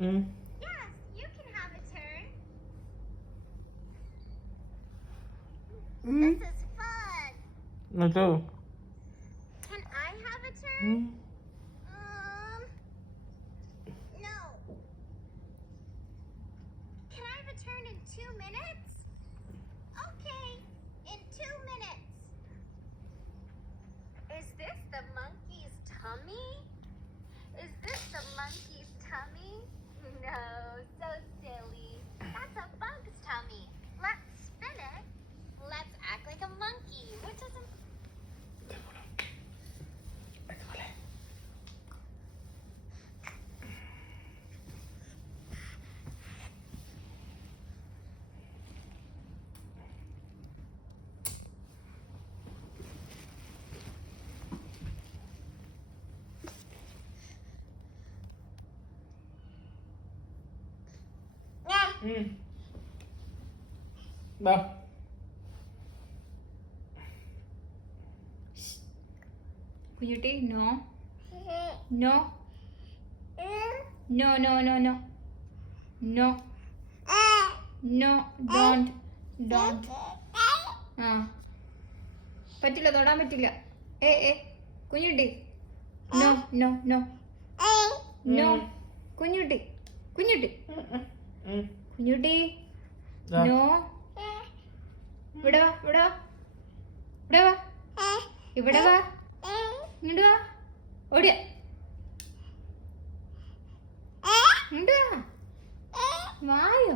Yes, you can have a turn. This is fun. Can I have a turn? No. Can I have a turn in 2 minutes? Okay, in 2 minutes. Is this the monkey's tummy? Is this the monkey's tummy? No, so silly. That's a bug's tummy. Let's spin it. Let's act like a monkey, which isn't. Kunjutty no no no no no no no no don't don't ആ പറ്റില്ല, തൊടാൻ പറ്റില്ല. ഏ Kunjutty no no no no Kunjutty Kunjutty Kunjutty no. ഇവിടെ വാ, ഇവിടെ വാ, ഇവിടെ വാ, ഇവിടെ വാ, ഇങ്ങോട്ട് വാ, ഓടിയ ഇങ്ങോട്ട് വാ, വായോ.